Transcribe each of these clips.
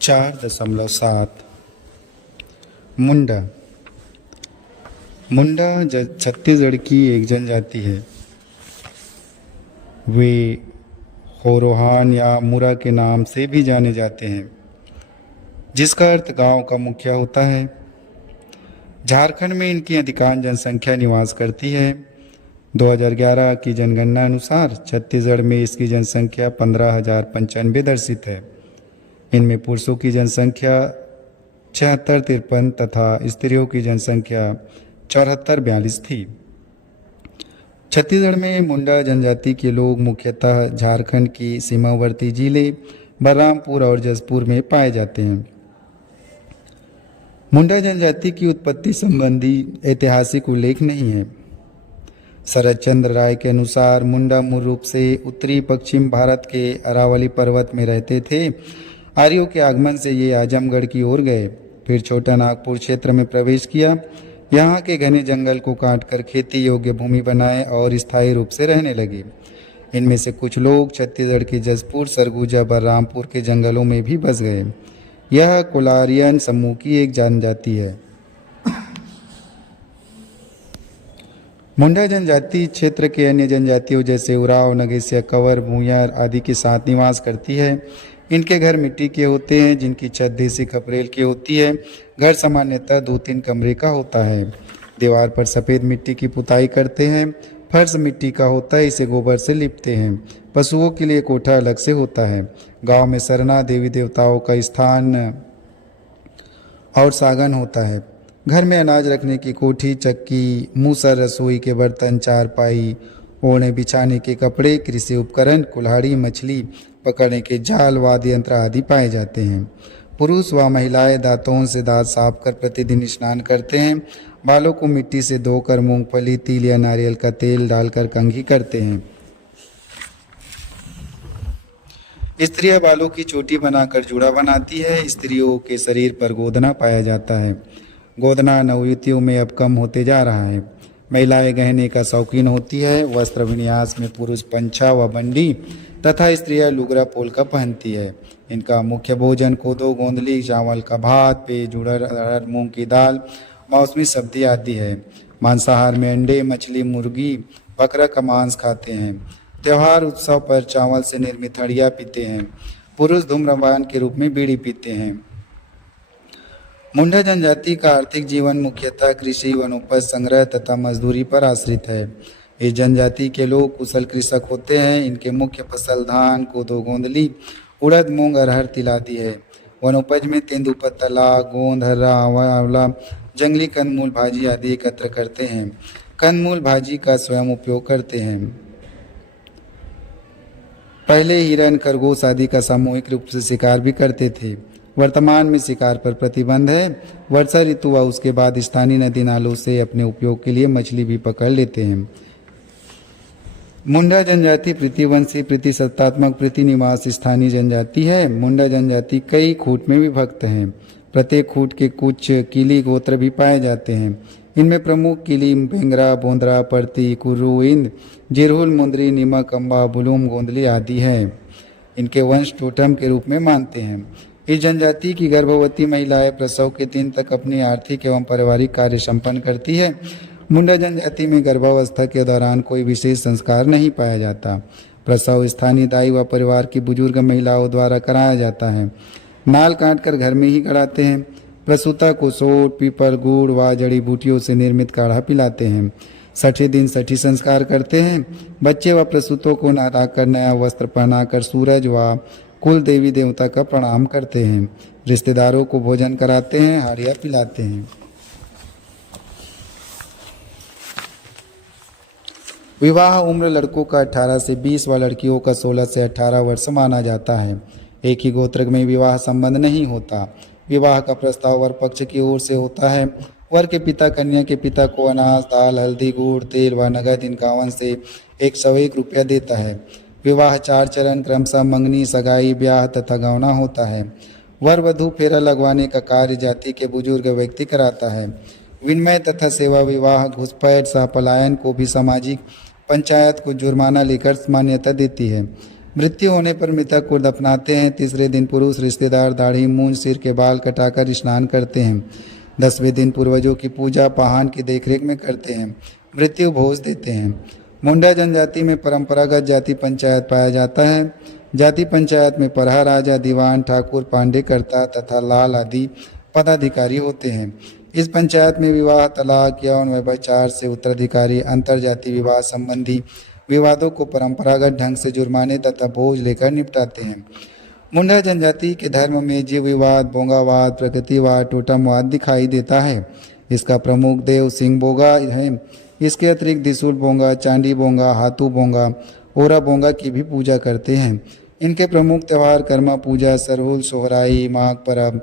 4.7 मुंडा। मुंडा छत्तीसगढ़ की एक जनजाति है। वे होरोहान या मुरा के नाम से भी जाने जाते हैं, जिसका अर्थ गांव का मुखिया होता है। झारखंड में इनकी अधिकांश जनसंख्या निवास करती है। 2011 की जनगणना अनुसार छत्तीसगढ़ में इसकी जनसंख्या 15,095 दर्शित है। इनमें पुरुषों की जनसंख्या 76-53 तथा स्त्रियों की जनसंख्या 74-42 थी। छत्तीसगढ़ में मुंडा जनजाति के लोग मुख्यतः झारखंड की सीमावर्ती जिले बलरामपुर और जसपुर में पाए जाते हैं। मुंडा जनजाति की उत्पत्ति संबंधी ऐतिहासिक उल्लेख नहीं है। शरद चंद्र राय के अनुसार मुंडा मूल रूप से उत्तरी पश्चिम भारत के अरावली पर्वत में रहते थे। आर्यों के आगमन से ये आजमगढ़ की ओर गए, फिर छोटा नागपुर क्षेत्र में प्रवेश किया। यहाँ के घने जंगल को काटकर खेती योग्य भूमि बनाए और स्थायी रूप से रहने लगे। इनमें से कुछ लोग छत्तीसगढ़ के जसपुर, सरगुजा, बलरामपुर के जंगलों में भी बस गए। यह कोलारियन समूह की एक जनजाति है। मुंडा जनजाति क्षेत्र के अन्य जनजातियों जैसे उराव, नगेसिया, कंवर, भूंयार आदि के साथ निवास करती है। इनके घर मिट्टी के होते हैं, जिनकी छत देसी खपरेल की होती है। घर सामान्यतः 2-3 कमरे का होता है। दीवार पर सफ़ेद मिट्टी की पुताई करते हैं। फर्श मिट्टी का होता है, इसे गोबर से लिपते हैं। पशुओं के लिए कोठा अलग से होता है। गांव में सरना देवी देवताओं का स्थान और सागन होता है। घर में अनाज रखने की कोठी, चक्की, मूसर, रसोई के बर्तन, चारपाई, ओढ़ने बिछाने के कपड़े, कृषि उपकरण, कुल्हाड़ी, मछली पकड़ने के जाल, वाद्य यंत्र आदि पाए जाते हैं। पुरुष व महिलाएं दांतों से दांत साफ कर प्रतिदिन स्नान करते हैं। बालों को मिट्टी से धोकर मूंगफली, तिल या नारियल का तेल डालकर कंघी करते हैं। स्त्रियां बालों की चोटी बनाकर जूड़ा बनाती है। स्त्रियों के शरीर पर गोदना पाया जाता है। गोदना नवयुवतियों में अब कम होते जा रहा है। महिलाएं गहने का शौकीन होती है। वस्त्र विन्यास में पुरुष पंछा व बंडी तथा स्त्रियां लुगरा पोलका पहनती है। इनका मुख्य भोजन कोदो, गोंदली, चावल का भात, पेज, उड़द, अरहर, मूंग की दाल, मौसमी सब्जी आदि है। मांसाहार में अंडे, मछली, मुर्गी, बकरा का मांस खाते हैं। त्यौहार उत्सव पर चावल से निर्मित हड़िया पीते हैं। पुरुष धूम्रपान के रूप में बीड़ी पीते हैं। मुंडा जनजाति का आर्थिक जीवन मुख्यतः कृषि, वनोपज संग्रह तथा मजदूरी पर आश्रित है। इस जनजाति के लोग कुशल कृषक होते हैं। इनके मुख्य फसल धान, कोदो, गोंदली, उड़द, मूंग, अरहर, तिल आदि है। वनोपज में तेंदूपत्ता, लाख, गोंद, हर्रा, आंवला, जंगली कंदमूल, भाजी आदि एकत्र करते हैं। कंदमूल भाजी का स्वयं उपयोग करते हैं। पहले हिरन, खरगोश आदि का सामूहिक रूप से शिकार भी करते थे। वर्तमान में शिकार पर प्रतिबंध है। वर्षा ऋतु व उसके बाद स्थानीय नदी नालों से अपने उपयोग के लिए मछली भी पकड़ लेते हैं। मुंडा जनजाति प्रतिवंशी, प्रतिसत्तात्मक, प्रतिनिवास स्थानीय जनजाति है। मुंडा जनजाति कई खूट में विभक्त हैं। प्रत्येक खूट के कुछ किली गोत्र भी पाए जाते हैं। इनमें प्रमुख किली बेंगरा, बोंदरा, परती, कुर्रू, इंद, जिरहुल, मुंदरी, नीमक, अम्बा, बुलूम, गोंदली आदि हैं। इनके वंश टोटम के रूप में मानते हैं। इस जनजाति की गर्भवती महिलाएं प्रसव के दिन तक अपनी आर्थिक एवं पारिवारिक कार्य संपन्न करती है। मुंडा जनजाति में गर्भावस्था के दौरान कोई विशेष संस्कार नहीं पाया जाता। प्रसव स्थानीय दाई व परिवार की बुजुर्ग महिलाओं द्वारा कराया जाता है। नाल काटकर घर में ही गड़ाते हैं। प्रसूता को सोट, पीपल, गुड़ व जड़ी बूटियों से निर्मित काढ़ा पिलाते हैं। 60 दिन 60 संस्कार करते हैं। बच्चे व प्रसूतों को नहलाकर नया वस्त्र पहनाकर सूरज व कुल देवी देवता का प्रणाम करते हैं। रिश्तेदारों को भोजन कराते हैं, हाड़िया पिलाते हैं। विवाह उम्र लड़कों का 18 से 20 व लड़कियों का 16 से 18 वर्ष माना जाता है। एक ही गोत्र में विवाह संबंध नहीं होता। विवाह का प्रस्ताव वर पक्ष की ओर से होता है। वर के पिता कन्या के पिता को अनाज, दाल, हल्दी, गुड़, तेल व नगद इनकावन से 101 रुपया देता है। विवाह 4 चरण क्रमशः मंगनी, सगाई, ब्याह तथा गौना होता है। वर वधू फेरा लगवाने का कार्य जाति के बुजुर्ग व्यक्ति कराता है। विनिमय तथा सेवा विवाह, घुसपैठ, सहपलायन को भी सामाजिक पंचायत को जुर्माना लेकर मान्यता देती है। मृत्यु होने पर मृतक को दफनाते हैं। तीसरे दिन पुरुष रिश्तेदार दाढ़ी मूंछ सिर के बाल कटाकर स्नान करते हैं। 10वें दिन पूर्वजों की पूजा पाहन की देखरेख में करते हैं। मृत्यु भोज देते हैं। मुंडा जनजाति में परंपरागत जाति पंचायत पाया जाता है। जाति पंचायत में परहा राजा, दीवान, ठाकुर, पांडे, कर्ता तथा लाल आदि पदाधिकारी होते हैं। इस पंचायत में विवाह, तलाक, यौन व्यभिचार से उत्तराधिकारी, अंतर जाति विवाह संबंधी विवादों को परंपरागत ढंग से जुर्माने तथा बोझ लेकर निपटाते हैं। मुंडा जनजाति के धर्म में जीव विवाद, बोंगावाद, प्रकृतिवाद, टोटमवाद दिखाई देता है। इसका प्रमुख देव सिंह बोंगा है। इसके अतिरिक्त दिसूल बोंगा, चांडी बोंगा, हाथू बोंगा, ओरा बोंगा की भी पूजा करते हैं। इनके प्रमुख त्यौहार कर्मा पूजा, सरहुल, सोहराई, माघ परब,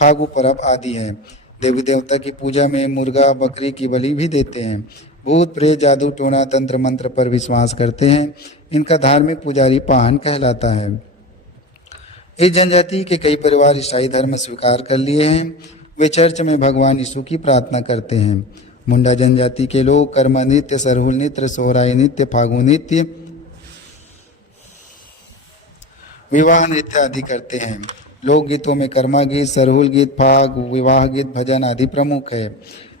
फागु परब आदि हैं। देवी देवता की पूजा में मुर्गा, बकरी की बलि भी देते हैं। भूत प्रेत, जादू टोना, तंत्र मंत्र पर विश्वास करते हैं। इनका धार्मिक पुजारी पाहन कहलाता है। इस जनजाति के कई परिवार ईसाई धर्म स्वीकार कर लिए हैं। वे चर्च में भगवान यीशु की प्रार्थना करते हैं। मुंडा जनजाति के लोग कर्मा नृत्य, सरहुल नृत्य, सोहराई नृत्य, फागु नृत्य, विवाह नृत्य आदि करते हैं। लोकगीतों में कर्मा गीत, सरहुल गीत, फाग, विवाह गीत, भजन आदि प्रमुख है।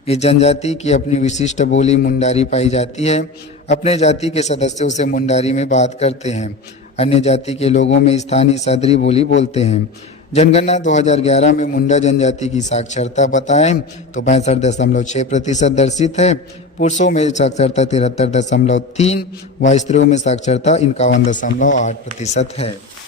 इस जनजाति की अपनी विशिष्ट बोली मुंडारी पाई जाती है। अपने जाति के सदस्यों से मुंडारी में बात करते हैं। अन्य जाति के लोगों में स्थानीय सदरी बोली बोलते हैं। जनगणना 2011 में मुंडा जनजाति की साक्षरता बताएं तो 62.6% दर्शित है। पुरुषों में साक्षरता 73.3 व स्त्रियों में साक्षरता 51.8% है।